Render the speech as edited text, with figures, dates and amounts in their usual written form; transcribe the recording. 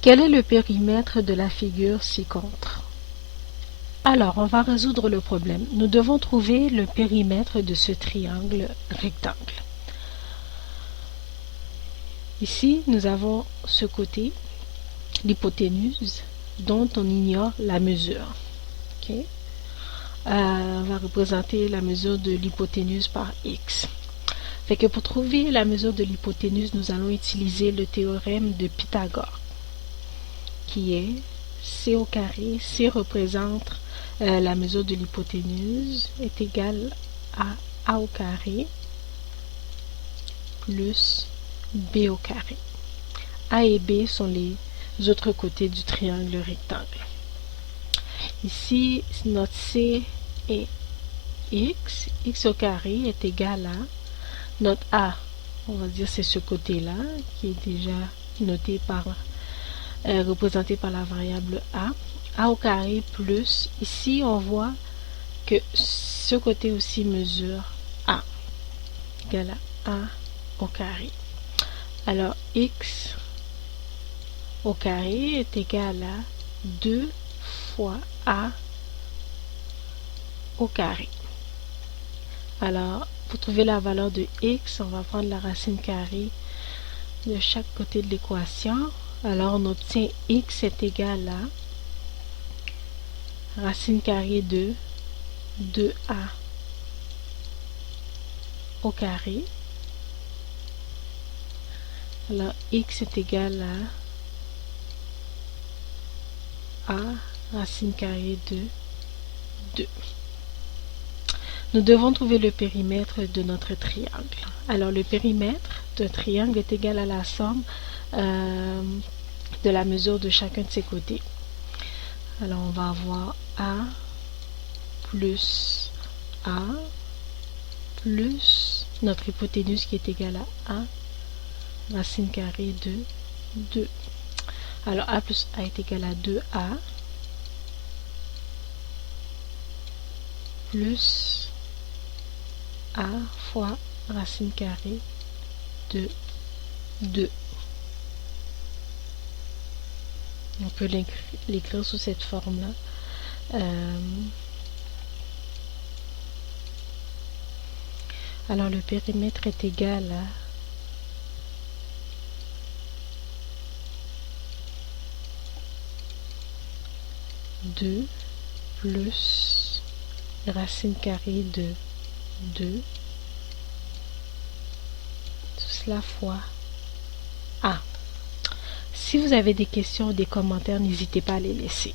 Quel est le périmètre de la figure ci-contre? Alors, on va résoudre le problème. Nous devons trouver le périmètre de ce triangle rectangle. Ici, nous avons ce côté, l'hypoténuse, dont on ignore la mesure. Okay? On va représenter la mesure de l'hypoténuse par x. Fait que pour trouver la mesure de l'hypoténuse, nous allons utiliser le théorème de Pythagore, qui est c au carré. C représente la mesure de l'hypoténuse est égale à a au carré plus b au carré. A et b sont les autres côtés du triangle rectangle. Ici, notre c est x. X au carré est égal à notre a. On va dire c'est ce côté-là qui est déjà noté par représenté par la variable a. A au carré plus, ici on voit que ce côté aussi mesure a, égal à a au carré. Alors x au carré est égal à 2 fois a au carré. Alors, pour trouver la valeur de x, on va prendre la racine carrée de chaque côté de l'équation. Alors, on obtient x est égal à racine carrée de 2a au carré. Alors, x est égal à a racine carrée de 2. Nous devons trouver le périmètre de notre triangle. Alors, le périmètre d'un triangle est égal à la somme de la mesure de chacun de ses côtés. Alors, on va avoir a plus a plus notre hypoténuse qui est égale à a racine carrée de 2. Alors, a plus a est égal à 2a plus a fois racine carrée de 2. On peut l'écrire sous cette forme-là. Alors, le périmètre est égal à 2 plus racine carrée de 2, tout cela fois a. Si vous avez des questions ou des commentaires, n'hésitez pas à les laisser.